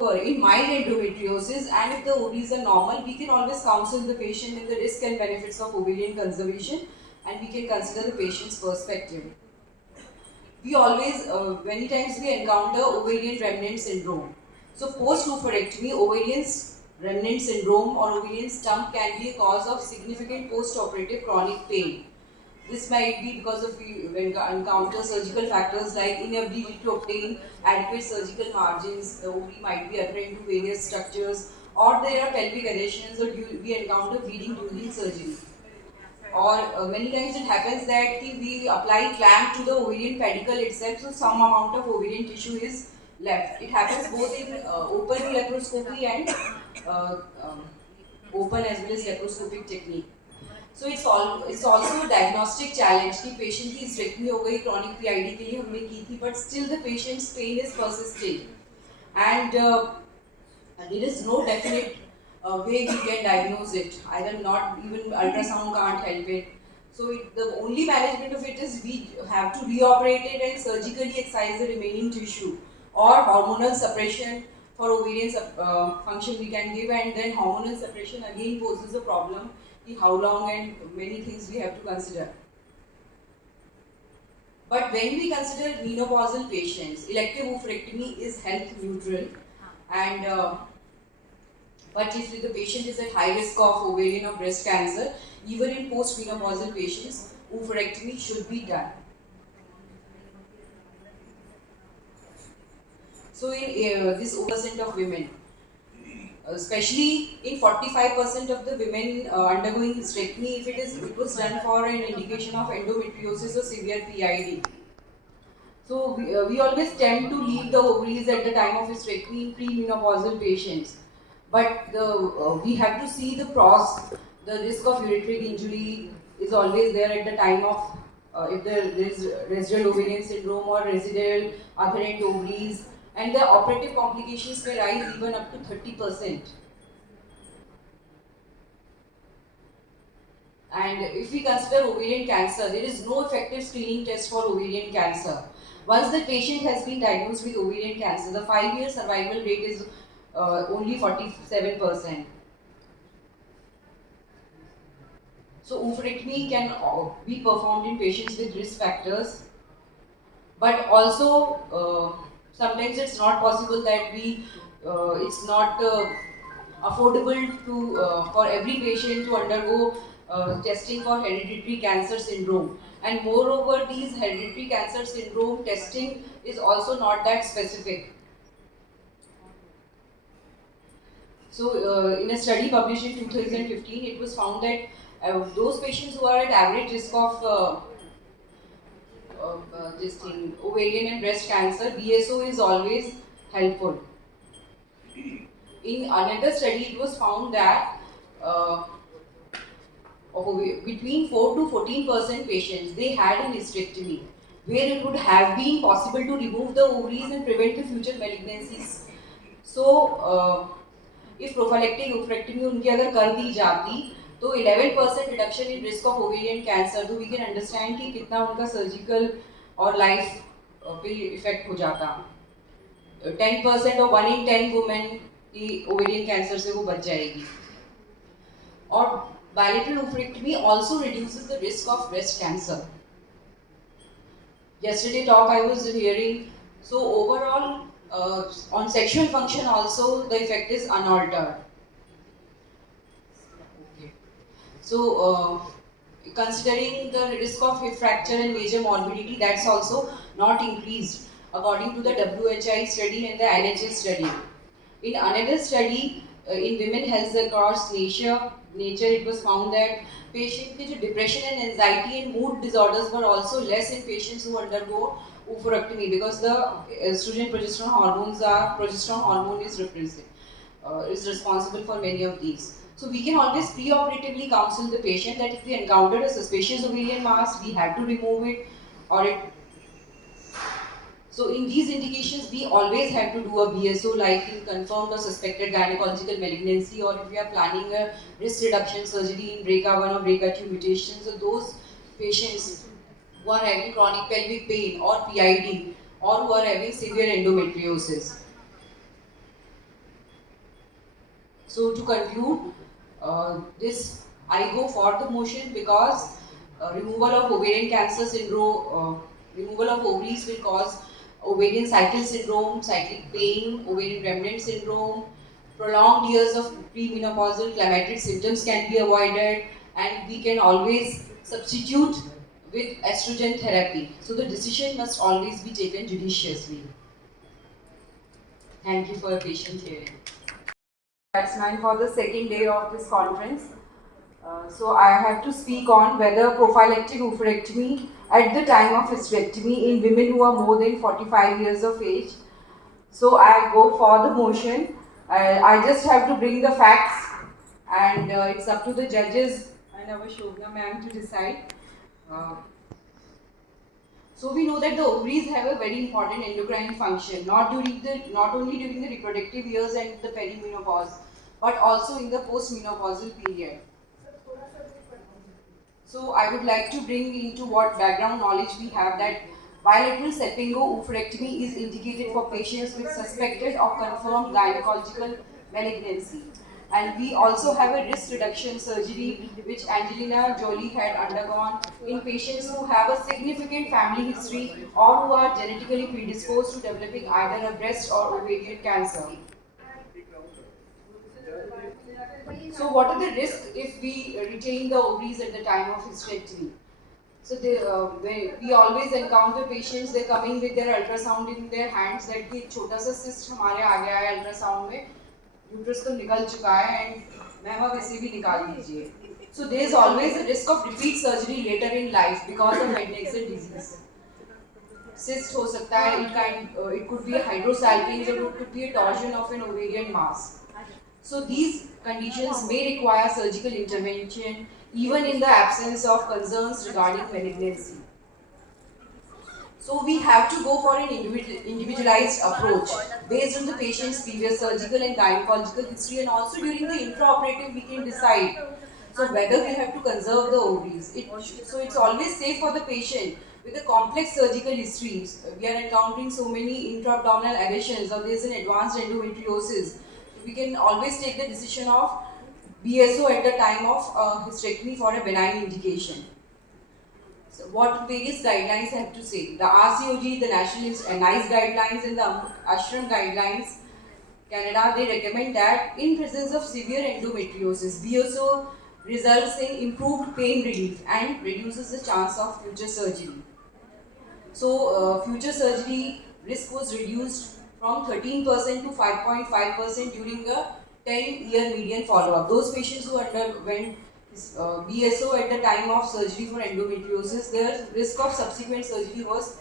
In mild endometriosis, and if the ovaries are normal, we can always counsel the patient in the risk and benefits of ovarian conservation, and we can consider the patient's perspective. We always, many times we encounter ovarian remnant syndrome. So post oophorectomy, ovarian remnant syndrome or ovarian stump can be a cause of significant post-operative chronic pain. This might be because of we encounter surgical factors like inability to obtain adequate surgical margins. The ovary might be adherent to various structures, or there are pelvic adhesions, or we encounter bleeding during surgery. Or many times it happens that we apply clamp to the ovarian pedicle itself, so some amount of ovarian tissue is left. It happens both in open laparoscopy and open as well as laparoscopic technique. So it's also a diagnostic challenge कि patient की hysterectomy हो गई chronic PID के लिए हमने की थी, but still the patient's pain is persisting, and there is no definite way we can diagnose it. Either not even ultrasound can't help it. So the only management of it is we have to reoperate it and surgically excise the remaining tissue, or hormonal suppression for ovarian function we can give, and then hormonal suppression again poses a problem. How long and many things we have to consider. But when we consider menopausal patients, elective oophorectomy is health neutral, and but if the patient is at high risk of ovarian or breast cancer, even in post-menopausal patients, oophorectomy should be done. So in this percent of women, especially in 45% of the women undergoing hysterectomy, if it was done for an indication of endometriosis or severe PID. So we always tend to leave the ovaries at the time of hysterectomy in premenopausal patients. But we have to see the pros. The risk of ureteric injury is always there at the time of if there is residual ovarian syndrome or residual adherent ovaries, and the operative complications may rise even up to 30%. And if we consider ovarian cancer, there is no effective screening test for ovarian cancer. Once the patient has been diagnosed with ovarian cancer, the 5-year survival rate is only 47%. So oophorectomy can be performed in patients with risk factors, but also sometimes it's not possible that it's not affordable to for every patient to undergo testing for hereditary cancer syndrome. And moreover, these hereditary cancer syndrome testing is also not that specific. So in a study published in 2015, it was found that those patients who are at average risk of this thing, ovarian and breast cancer, BSO is always helpful. In another study, it was found that between 4 to 14% patients, they had an hysterectomy, where it would have been possible to remove the ovaries and prevent the future malignancies. So, if prophylactic oophorectomy उनकी अगर कर दी जाती, तो 11% reduction in risk of ovarian cancer, तो we can understand कि कितना उनका surgical और life पे effect हो जाता. 10% or 1 in 10 women की ovarian cancer से वो बच जाएगी. Or bilateral oophorectomy also reduces the risk of breast cancer. Yesterday talk I was hearing, so overall on sexual function also the effect is unaltered. Okay. So considering the risk of hip fracture and major morbidity, that's also not increased according to the WHI study and the NHS study. In another study in women health across nature, it was found that patient with depression and anxiety and mood disorders were also less in patients who undergo oophorectomy, because the estrogen progesterone hormone is responsible for many of these. So we can always pre-operatively counsel the patient that if we encountered a suspicious ovarian mass, we have to remove it, or it. So in these indications, we always have to do a BSO, like in confirmed or suspected gynecological malignancy, or if we are planning a risk reduction surgery in BRCA1 or BRCA2 mutations. So those patients who are having chronic pelvic pain or PID, or who are having severe endometriosis. So to conclude, this I go for the motion because removal of ovarian cancer syndrome, removal of ovaries will cause ovarian cycle syndrome, cyclic pain, ovarian remnant syndrome, prolonged years of premenopausal climacteric symptoms can be avoided, and we can always substitute with estrogen therapy. So the decision must always be taken judiciously. Thank you for your patient hearing. That's mine for the second day of this conference. So I have to speak on whether prophylactic oophorectomy at the time of hysterectomy in women who are more than 45 years of age. So I go for the motion. I just have to bring the facts, and it's up to the judges and our Shobna ma'am to decide. Uh, so we know that the ovaries have a very important endocrine function, not only during the reproductive years and the perimenopause, but also in the postmenopausal period. So I would like to bring into what background knowledge we have that bilateral salpingo oophorectomy is indicated for patients with suspected or confirmed gynecological malignancy. And we also have a risk reduction surgery which Angelina Jolie had undergone in patients who have a significant family history or who are genetically predisposed to developing either a breast or ovarian cancer. So what are the risks if we retain the ovaries at the time of hysterectomy? So we always encounter patients, they're coming with their ultrasound in their hands that कि छोटा सा cyst हमारे आ गया है ultrasound में, uterus तो निकल चुका है and मैम अब इसे भी निकाल लीजिए. So there is always a risk of repeat surgery later in life because of head neck disease. Cyst हो सकता है, it could be a hydrosalpinx or it could be a torsion of an ovarian mass. So these conditions may require surgical intervention even in the absence of concerns regarding malignancy. So we have to go for an individualized approach based on the patient's previous surgical and gynecological history, and also during the intraoperative we can decide so whether we have to conserve the ovaries. So it's always safe for the patient with a complex surgical history. We are encountering so many intra-abdominal adhesions or there is an advanced endometriosis. We can always take the decision of BSO at the time of hysterectomy for a benign indication. So what various guidelines have to say? The RCOG, the National NICE guidelines and the Ashram guidelines, Canada, they recommend that in presence of severe endometriosis, BSO results in improved pain relief and reduces the chance of future surgery. So future surgery risk was reduced from 13% to 5.5% during a 10-year median follow-up. Those patients who underwent BSO at the time of surgery for endometriosis, their risk of subsequent surgery was